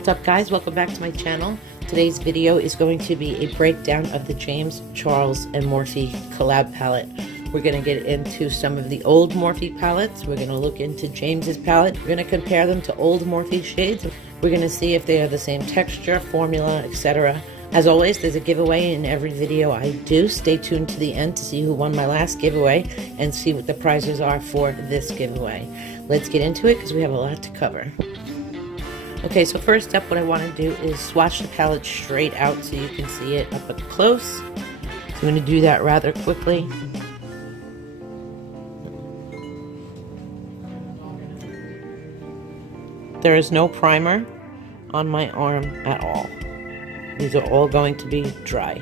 What's up, guys? Welcome back to my channel. Today's video is going to be a breakdown of the James, Charles, and Morphe collab palette. We're going to get into some of the old Morphe palettes. We're going to look into James's palette. We're going to compare them to old Morphe shades. We're going to see if they are the same texture, formula, etc. As always, there's a giveaway in every video I do. Stay tuned to the end to see who won my last giveaway and see what the prizes are for this giveaway. Let's get into it because we have a lot to cover. Okay, so first up, what I want to do is swatch the palette straight out so you can see it up close. So I'm going to do that rather quickly. There is no primer on my arm at all. These are all going to be dry.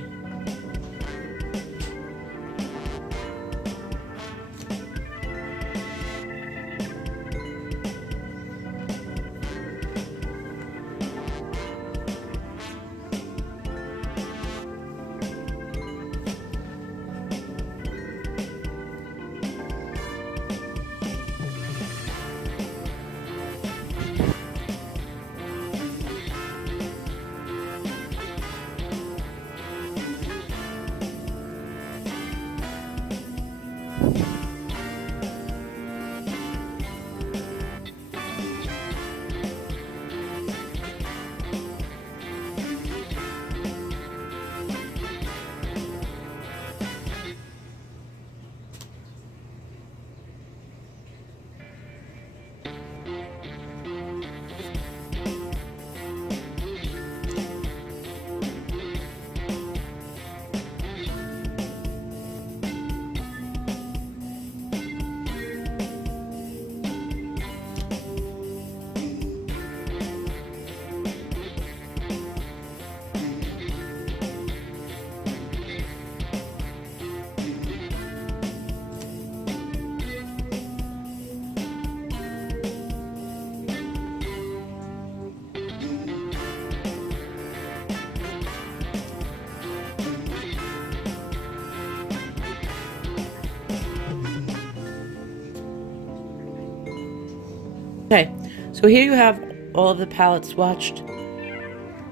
Okay, so here you have all of the palettes swatched.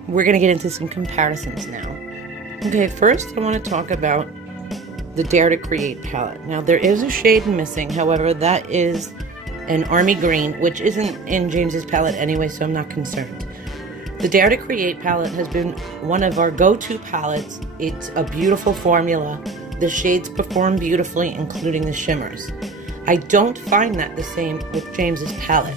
We're going to get into some comparisons now. Okay, first I want to talk about the Dare to Create palette. Now there is a shade missing, however that is an army green, which isn't in James's palette anyway, so I'm not concerned. The Dare to Create palette has been one of our go-to palettes. It's a beautiful formula. The shades perform beautifully, including the shimmers. I don't find that the same with James's palette.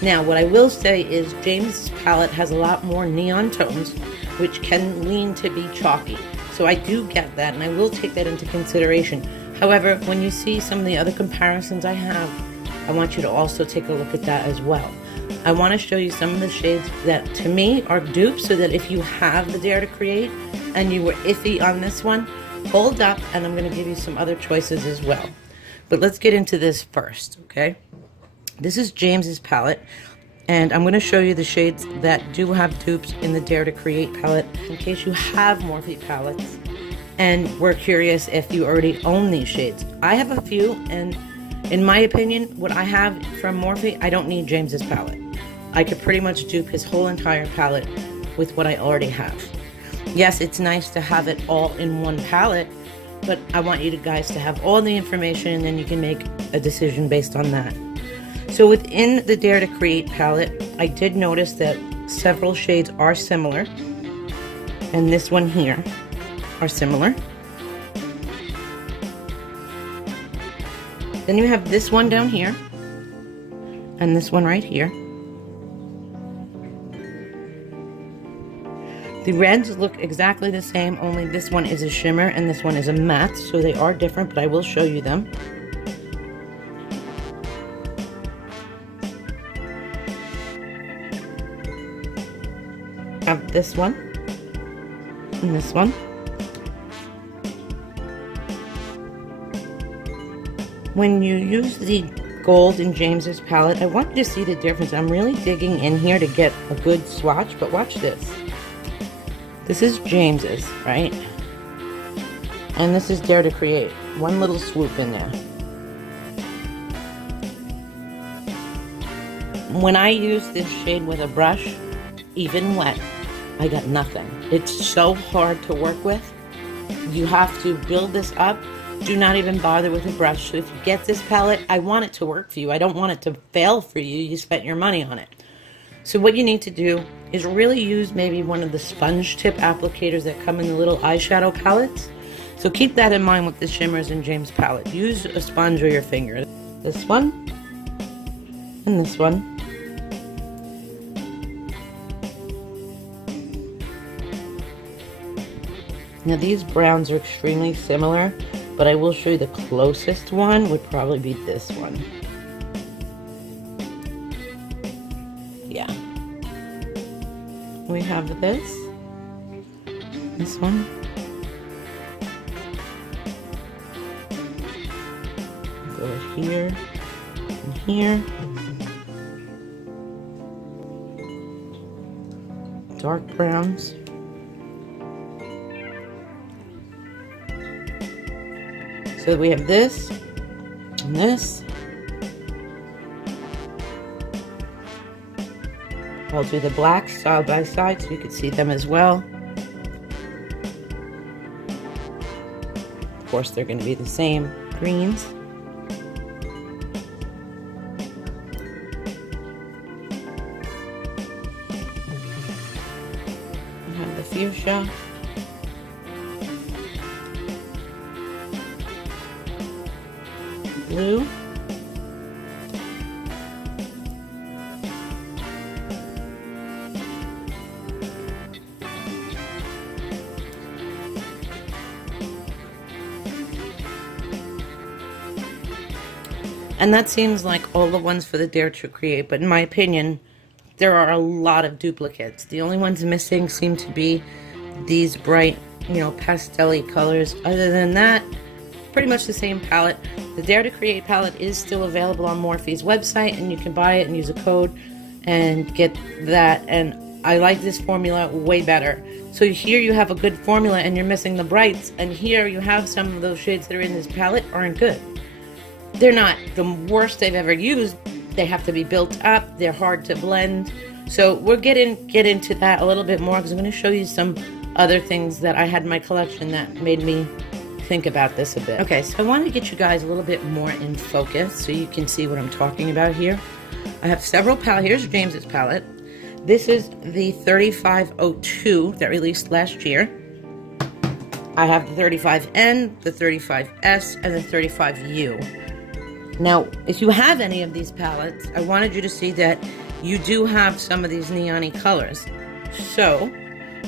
Now, what I will say is James's palette has a lot more neon tones, which can lean to be chalky. So I do get that, and I will take that into consideration. However, when you see some of the other comparisons I have, I want you to also take a look at that as well. I want to show you some of the shades that, to me, are dupes, so that if you have the Dare to Create and you were iffy on this one, hold up, and I'm going to give you some other choices as well. But let's get into this first, okay? This is James's palette, and I'm going to show you the shades that do have dupes in the Dare to Create palette in case you have Morphe palettes and we're curious if you already own these shades. I have a few, and in my opinion, what I have from Morphe, I don't need James's palette. I could pretty much dupe his whole entire palette with what I already have. Yes, it's nice to have it all in one palette, but I want you guys to have all the information, and then you can make a decision based on that. So within the Dare to Create palette, I did notice that several shades are similar, and this one here are similar. Then you have this one down here, and this one right here. The reds look exactly the same, only this one is a shimmer and this one is a matte, so they are different, but I will show you them. I have this one and this one. When you use the gold in James's palette, I want you to see the difference. I'm really digging in here to get a good swatch, but watch this. This is James's, right? And this is Dare to Create. One little swoop in there. When I use this shade with a brush, even wet, I got nothing. It's so hard to work with. You have to build this up. Do not even bother with a brush. So if you get this palette, I want it to work for you. I don't want it to fail for you. You spent your money on it. So what you need to do is really use maybe one of the sponge tip applicators that come in the little eyeshadow palettes. So keep that in mind with the shimmers in James palette. Use a sponge or your finger. This one and this one. Now these browns are extremely similar, but I will show you the closest one would probably be this one. Yeah. We have this one. Go here and here. Dark browns. So we have this and this. I'll do the blacks side by side so you can see them as well. Of course, they're going to be the same. Greens. We have the fuchsia. Blue. And that seems like all the ones for the Dare to Create, but in my opinion, there are a lot of duplicates. The only ones missing seem to be these bright, pastel-y colors. Other than that, pretty much the same palette. The Dare to Create palette is still available on Morphe's website, and you can buy it and use a code and get that. And I like this formula way better. So here you have a good formula and you're missing the brights, and here you have some of those shades that are in this palette aren't good. They're not the worst I've ever used. They have to be built up. They're hard to blend. So we'll get into that a little bit more, because I'm going to show you some other things that I had in my collection that made me think about this a bit. Okay, so I want to get you guys a little bit more in focus so you can see what I'm talking about here. I have several palettes. Here's James's palette. This is the 3502 that released last year. I have the 35N, the 35S, and the 35U. Now, if you have any of these palettes, I wanted you to see that you do have some of these neon-y colors. So,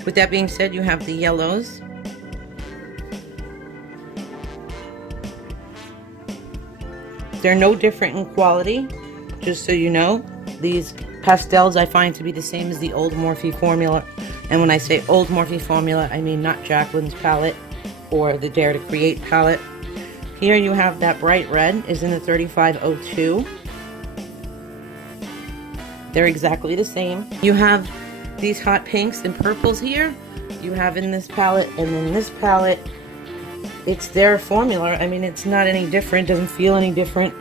with that being said, you have the yellows. They're no different in quality, just so you know. These pastels I find to be the same as the old Morphe formula. And when I say old Morphe formula, I mean not Jacqueline's palette or the Dare to Create palette. Here you have that bright red is in the 3502. They're exactly the same. You have these hot pinks and purples here. You have in this palette, and in this palette, it's their formula. I mean, it's not any different, doesn't feel any different.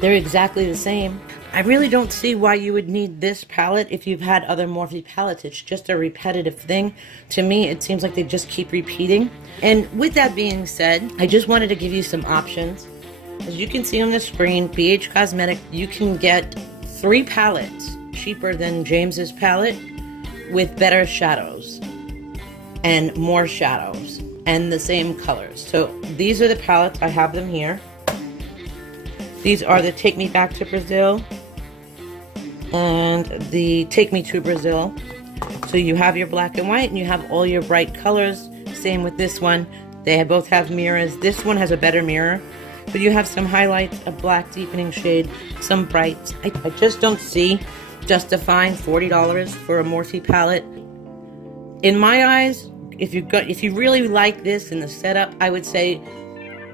They're exactly the same. I really don't see why you would need this palette if you've had other Morphe palettes. It's just a repetitive thing. To me, it seems like they just keep repeating. And with that being said, I just wanted to give you some options. As you can see on the screen, BH Cosmetic, you can get 3 palettes cheaper than James's palette with better shadows and more shadows and the same colors. So these are the palettes. I have them here. These are the Take Me Back to Brazil and the Take Me to Brazil. So you have your black and white and you have all your bright colors. Same with this one. They both have mirrors. This one has a better mirror, but you have some highlights, a black deepening shade, some brights. I just don't see justifying $40 for a Morphe palette. In my eyes, if you really like this and the setup, I would say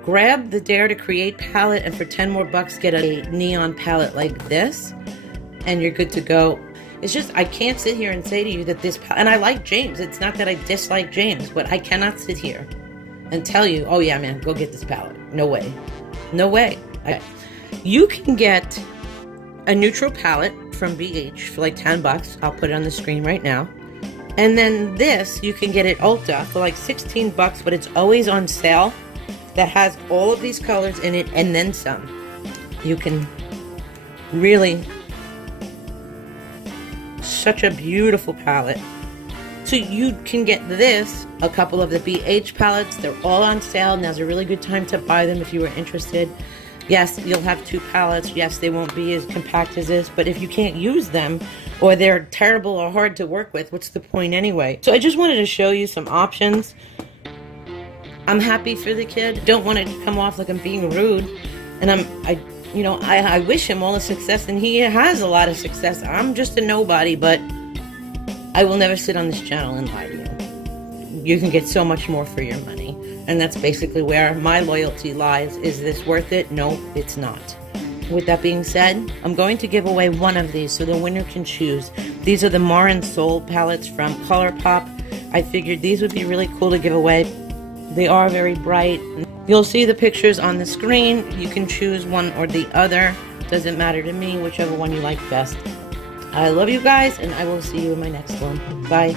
grab the Dare to Create palette, and for 10 more bucks get a neon palette like this, and you're good to go. It's just, I can't sit here and say to you that this palette, and I like James, it's not that I dislike James, but I cannot sit here and tell you, oh yeah man, go get this palette. No way. No way. Okay. You can get a neutral palette from BH for like 10 bucks. I'll put it on the screen right now. And then this, you can get at Ulta for like 16 bucks, but it's always on sale. That has all of these colors in it and then some. You can really, such a beautiful palette. So you can get this, a couple of the BH palettes. They're all on sale. Now's a really good time to buy them if you were interested. Yes, you'll have 2 palettes. Yes, they won't be as compact as this, but if you can't use them or they're terrible or hard to work with, what's the point anyway? So I just wanted to show you some options. I'm happy for the kid. Don't want it to come off like I'm being rude. And I wish him all the success, and he has a lot of success. I'm just a nobody, but I will never sit on this channel and lie to you. You can get so much more for your money. And that's basically where my loyalty lies. Is this worth it? No, it's not. With that being said, I'm going to give away one of these so the winner can choose. These are the Mar and Soul palettes from ColourPop. I figured these would be really cool to give away. They are very bright. You'll see the pictures on the screen. You can choose one or the other. Doesn't matter to me, whichever one you like best. I love you guys, and I will see you in my next one. Bye.